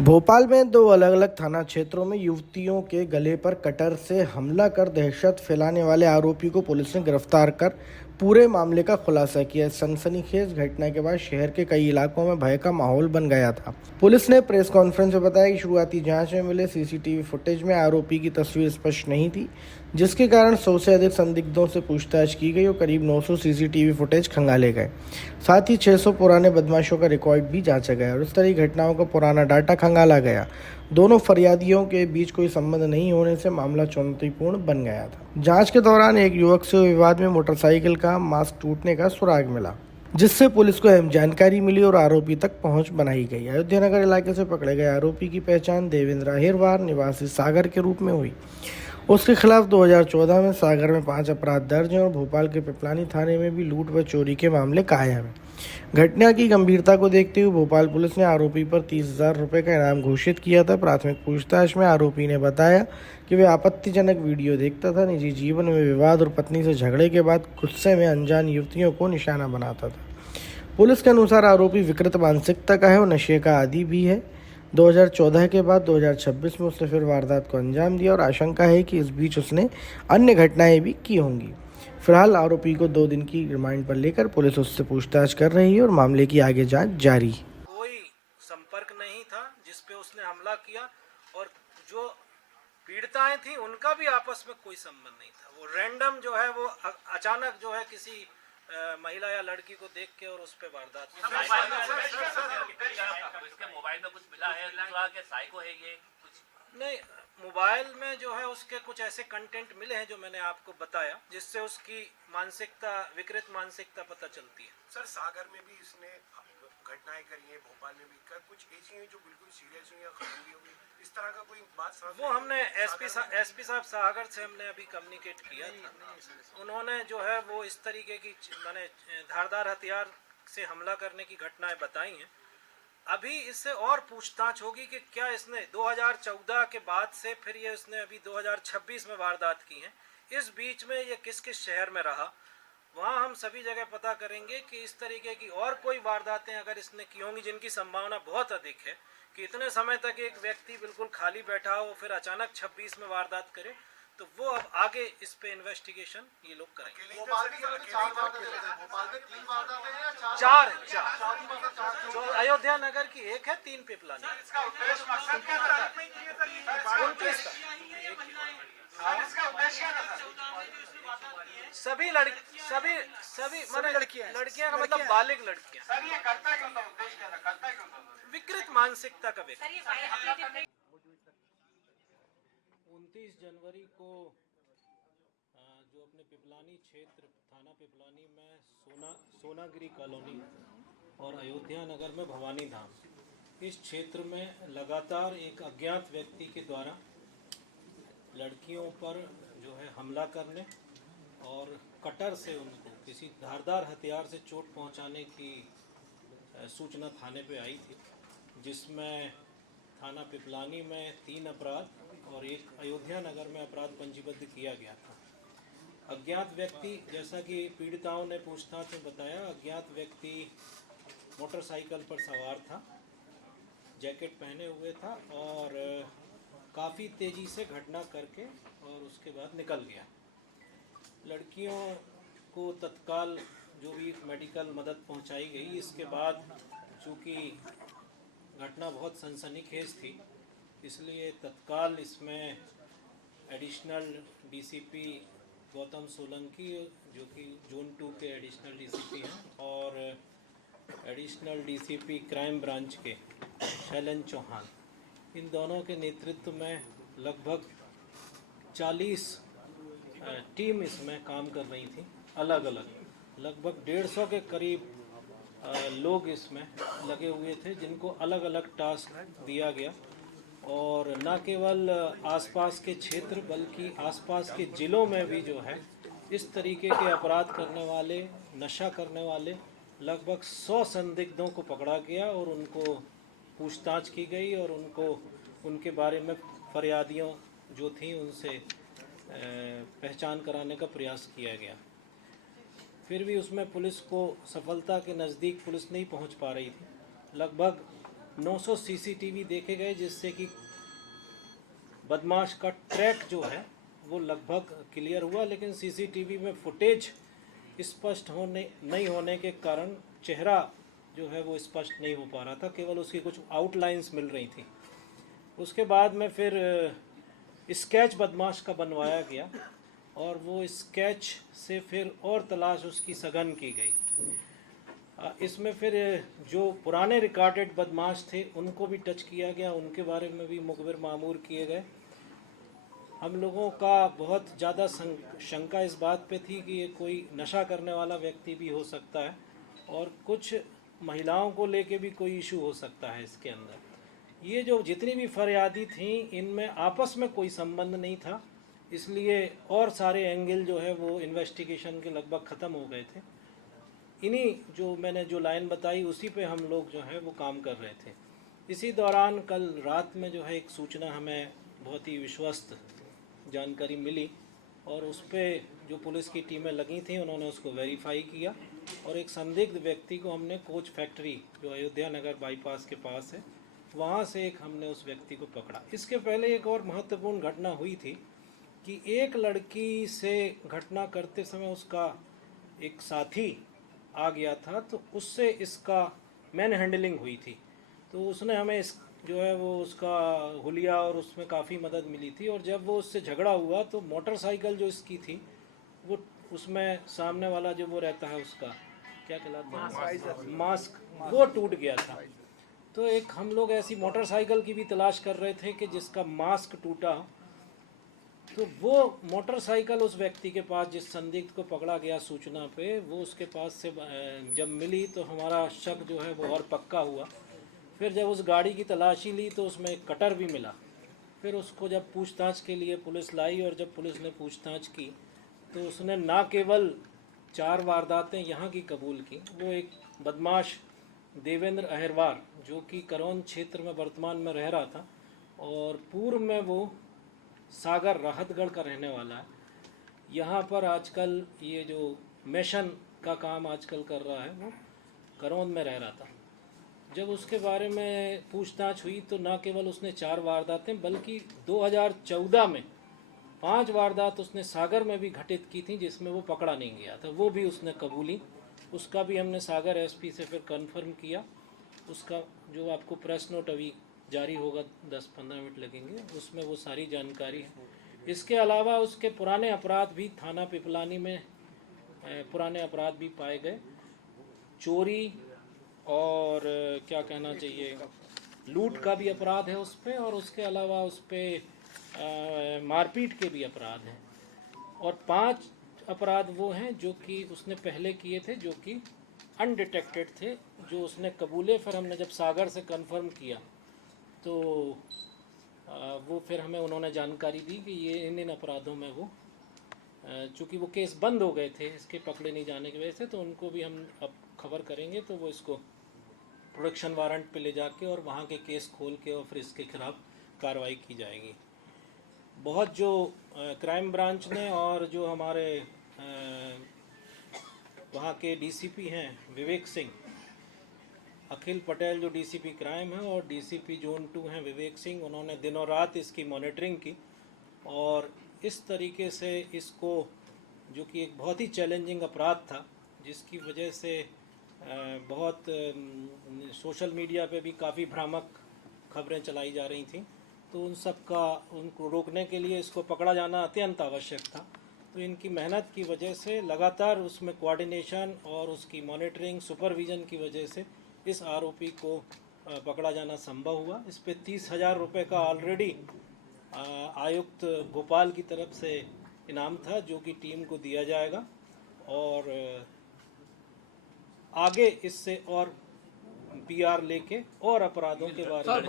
भोपाल में दो अलग अलग थाना क्षेत्रों में युवतियों के गले पर कटर से हमला कर दहशत फैलाने वाले आरोपी को पुलिस ने गिरफ्तार कर पूरे मामले का खुलासा किया। इस सनसनीखेज घटना के बाद शहर के कई इलाकों में भय का माहौल बन गया था। पुलिस ने प्रेस कॉन्फ्रेंस में बताया कि शुरुआती जांच में मिले सीसीटीवी फुटेज में आरोपी की तस्वीर स्पष्ट नहीं थी, जिसके कारण 100 से अधिक संदिग्धों से पूछताछ की गई और करीब 900 सीसीटीवी फुटेज खंगाले गए। साथ ही 600 पुराने बदमाशों का रिकॉर्ड भी जांचा गया और इस तरह की घटनाओं का पुराना डाटा खंगाला गया। दोनों फरियादियों के बीच कोई संबंध नहीं होने से मामला चुनौतीपूर्ण बन गया था। जांच के दौरान एक युवक से विवाद में मोटरसाइकिल का मास्क टूटने का सुराग मिला, जिससे पुलिस को अहम जानकारी मिली और आरोपी तक पहुंच बनाई गई। अयोध्या नगर इलाके से पकड़े गए आरोपी की पहचान देवेंद्र अहिरवार निवासी सागर के रूप में हुई। उसके खिलाफ 2014 में सागर में 5 अपराध दर्ज हैं और भोपाल के पिपलानी थाने में भी लूट व चोरी के मामले कायम हैं। घटना की गंभीरता को देखते हुए भोपाल पुलिस ने आरोपी पर 30,000 रुपये का इनाम घोषित किया था। प्राथमिक पूछताछ में आरोपी ने बताया कि वह आपत्तिजनक वीडियो देखता था, निजी जीवन में विवाद और पत्नी से झगड़े के बाद गुस्से में अनजान युवतियों को निशाना बनाता था। पुलिस के अनुसार आरोपी विकृत मानसिकता का है और नशे का आदी भी है। 2014 के बाद 2026 में उसने फिर वारदात को अंजाम दिया और आशंका है कि इस बीच उसने अन्य घटनाएं भी की होंगी। फिलहाल आरोपी को 2 दिन की रिमांड पर लेकर पुलिस उससे पूछताछ कर रही है और मामले की आगे जांच जारी। कोई संपर्क नहीं था जिस पे उसने हमला किया और जो पीड़िताएं थी उनका भी आपस में कोई संबंध नहीं था। वो रैंडम जो है वो अचानक जो है किसी महिला या लड़की को देख के और उस पे वारदात की। इसके मोबाइल में कुछ मिला है कि साइको है ये कुछ नहीं, मोबाइल में जो है उसके कुछ ऐसे कंटेंट मिले हैं जो मैंने आपको बताया, जिससे उसकी मानसिकता, विकृत मानसिकता पता चलती है। सर, सागर में भी इसने घटनाएं करी है, भोपाल में भी कुछ ऐसी हैं जो बिल्कुल सीरियस हुई या खतरनाक हुई, इस तरह का कोई बात? वो हमने एसपी साहब सागर से हमने अभी कम्युनिकेट किया था। उन्होंने जो है वो इस तरीके की माने धारदार हथियार से हमला करने की घटनाएं बताई हैं। अभी इससे और पूछताछ होगी कि क्या इसने 2014 के बाद से फिर ये इसने अभी 2026 में वारदात की है, इस बीच में ये किस किस शहर में रहा, वहाँ हम सभी जगह पता करेंगे कि इस तरीके की और कोई वारदातें अगर इसने की होंगी, जिनकी संभावना बहुत अधिक है कि इतने समय तक एक व्यक्ति बिल्कुल खाली बैठा हो फिर अचानक 26 में वारदात करे, तो वो अब आगे इस पे इन्वेस्टिगेशन ये लोग करेंगे। चार जो अयोध्या नगर की एक है, 3 पिपलानी। सभी लड़कियां का मतलब बालिग लड़कियां। विकृत मानसिकता का व्यक्ति। 29 जनवरी को जो अपने पिपलानी क्षेत्र थाना पिपलानी में सोनागिरी कॉलोनी और अयोध्या नगर में भवानी धाम, इस क्षेत्र में लगातार एक अज्ञात व्यक्ति के द्वारा लड़कियों पर जो है हमला करने और कटर से उनको किसी धारदार हथियार से चोट पहुंचाने की सूचना थाने पे आई थी, जिसमें थाना पिपलानी में 3 अपराध और एक अयोध्या नगर में अपराध पंजीबद्ध किया गया था। अज्ञात व्यक्ति, जैसा कि पीड़िताओं ने पूछताछ में बताया, अज्ञात व्यक्ति मोटरसाइकिल पर सवार था, जैकेट पहने हुए था और काफ़ी तेज़ी से घटना करके और उसके बाद निकल गया। लड़कियों को तत्काल जो भी मेडिकल मदद पहुंचाई गई। इसके बाद चूँकि घटना बहुत सनसनीखेज थी, इसलिए तत्काल इसमें एडिशनल डीसीपी गौतम सोलंकी, जो कि जोन 2 के एडिशनल डीसीपी हैं, और एडिशनल डीसीपी क्राइम ब्रांच के शैलन चौहान, इन दोनों के नेतृत्व में लगभग 40 टीम इसमें काम कर रही थी, अलग अलग। लगभग 150 के करीब लोग इसमें लगे हुए थे, जिनको अलग अलग टास्क दिया गया और न केवल आसपास के क्षेत्र बल्कि आसपास के ज़िलों में भी जो है इस तरीके के अपराध करने वाले, नशा करने वाले लगभग 100 संदिग्धों को पकड़ा गया और उनको पूछताछ की गई और उनके बारे में फरियादियों जो थी उनसे पहचान कराने का प्रयास किया गया। फिर भी उसमें पुलिस को सफलता के नज़दीक पुलिस नहीं पहुंच पा रही थी। लगभग 900 सीसीटीवी देखे गए, जिससे कि बदमाश का ट्रैक जो है वो लगभग क्लियर हुआ, लेकिन सीसीटीवी में फुटेज स्पष्ट नहीं होने के कारण चेहरा जो है वो स्पष्ट नहीं हो पा रहा था, केवल उसकी कुछ आउटलाइंस मिल रही थी। उसके बाद में फिर स्केच बदमाश का बनवाया गया और वो स्केच से फिर और तलाश उसकी सघन की गई। इसमें फिर जो पुराने रिकॉर्डेड बदमाश थे उनको भी टच किया गया, उनके बारे में भी मुखबिर मामूर किए गए। हम लोगों का बहुत ज़्यादा शंका इस बात पे थी कि ये कोई नशा करने वाला व्यक्ति भी हो सकता है और कुछ महिलाओं को लेके भी कोई इशू हो सकता है इसके अंदर। ये जो जितनी भी फरियादी थी इनमें आपस में कोई संबंध नहीं था, इसलिए और सारे एंगल जो है वो इन्वेस्टिगेशन के लगभग ख़त्म हो गए थे। इन्हीं जो मैंने जो लाइन बताई उसी पे हम लोग जो है वो काम कर रहे थे। इसी दौरान कल रात में जो है एक सूचना हमें बहुत ही विश्वस्त जानकारी मिली और उस पर जो पुलिस की टीमें लगी थी उन्होंने उसको वेरीफाई किया और एक संदिग्ध व्यक्ति को हमने कोच फैक्ट्री जो अयोध्या नगर बाईपास के पास है वहाँ से हमने उस व्यक्ति को पकड़ा। इसके पहले एक और महत्वपूर्ण घटना हुई थी कि एक लड़की से घटना करते समय उसका एक साथी आ गया था, तो उससे इसका मैन हैंडलिंग हुई थी, तो उसने हमें इस जो है वो उसका हुलिया और उसमें काफ़ी मदद मिली थी। और जब वो उससे झगड़ा हुआ तो मोटरसाइकिल जो इसकी थी वो उसमें सामने वाला जो वो रहता है उसका क्या कहलाता है मास्क, वो टूट गया था। तो एक हम लोग ऐसी मोटरसाइकिल की भी तलाश कर रहे थे कि जिसका मास्क टूटा, तो वो मोटरसाइकिल उस व्यक्ति के पास जिस संदिग्ध को पकड़ा गया सूचना पे वो उसके पास से जब मिली तो हमारा शक जो है वो और पक्का हुआ। फिर जब उस गाड़ी की तलाशी ली तो उसमें एक कटर भी मिला। फिर उसको जब पूछताछ के लिए पुलिस लाई और जब पुलिस ने पूछताछ की तो उसने ना केवल 4 वारदातें यहाँ की कबूल की, वो एक बदमाश देवेंद्र अहिरवार जो कि करौन क्षेत्र में वर्तमान में रह रहा था और पूर्व में वो सागर राहतगढ़ का रहने वाला है, यहाँ पर आजकल ये जो मेशन का काम आजकल कर रहा है वो करौन में रह रहा था। जब उसके बारे में पूछताछ हुई तो ना केवल उसने 4 वारदातें बल्कि 2014 में 5 वारदात उसने सागर में भी घटित की थी जिसमें वो पकड़ा नहीं गया था, वो भी उसने कबूली। उसका भी हमने सागर एसपी से फिर कंफर्म किया। उसका जो आपको प्रेस नोट अभी जारी होगा 10-15 मिनट लगेंगे, उसमें वो सारी जानकारी है। इसके अलावा उसके पुराने अपराध भी थाना पिपलानी में पुराने अपराध भी पाए गए, चोरी और क्या कहना चाहिए लूट का भी अपराध है उस पर, और उसके अलावा उस पर मारपीट के भी अपराध हैं। और 5 अपराध वो हैं जो कि उसने पहले किए थे जो कि अनडिटेक्टेड थे, जो उसने कबूले। फिर हमने जब सागर से कंफर्म किया तो वो फिर हमें उन्होंने जानकारी दी कि ये इन अपराधों में वो चूँकि वो केस बंद हो गए थे इसके पकड़े नहीं जाने की वजह से, तो उनको भी हम अब खबर करेंगे तो वो इसको प्रोडक्शन वारंट पे ले जाके और वहाँ के केस खोल के और फिर इसके खिलाफ कार्रवाई की जाएगी। बहुत जो क्राइम ब्रांच ने और जो हमारे वहाँ के डीसीपी हैं विवेक सिंह, अखिल पटेल जो डीसीपी क्राइम है और डीसीपी जोन 2 हैं विवेक सिंह, उन्होंने दिनों रात इसकी मॉनिटरिंग की और इस तरीके से इसको जो कि एक बहुत ही चैलेंजिंग अपराध था जिसकी वजह से बहुत सोशल मीडिया पे भी काफ़ी भ्रामक खबरें चलाई जा रही थीं, तो उन सब का उनको रोकने के लिए इसको पकड़ा जाना अत्यंत आवश्यक था। तो इनकी मेहनत की वजह से लगातार उसमें कोऑर्डिनेशन और उसकी मॉनिटरिंग सुपरविज़न की वजह से इस आरोपी को पकड़ा जाना संभव हुआ। इस पे 30,000 रुपये का ऑलरेडी आयुक्त भोपाल की तरफ से इनाम था जो कि टीम को दिया जाएगा और आगे इससे और पीआर लेके और अपराधों के बारे में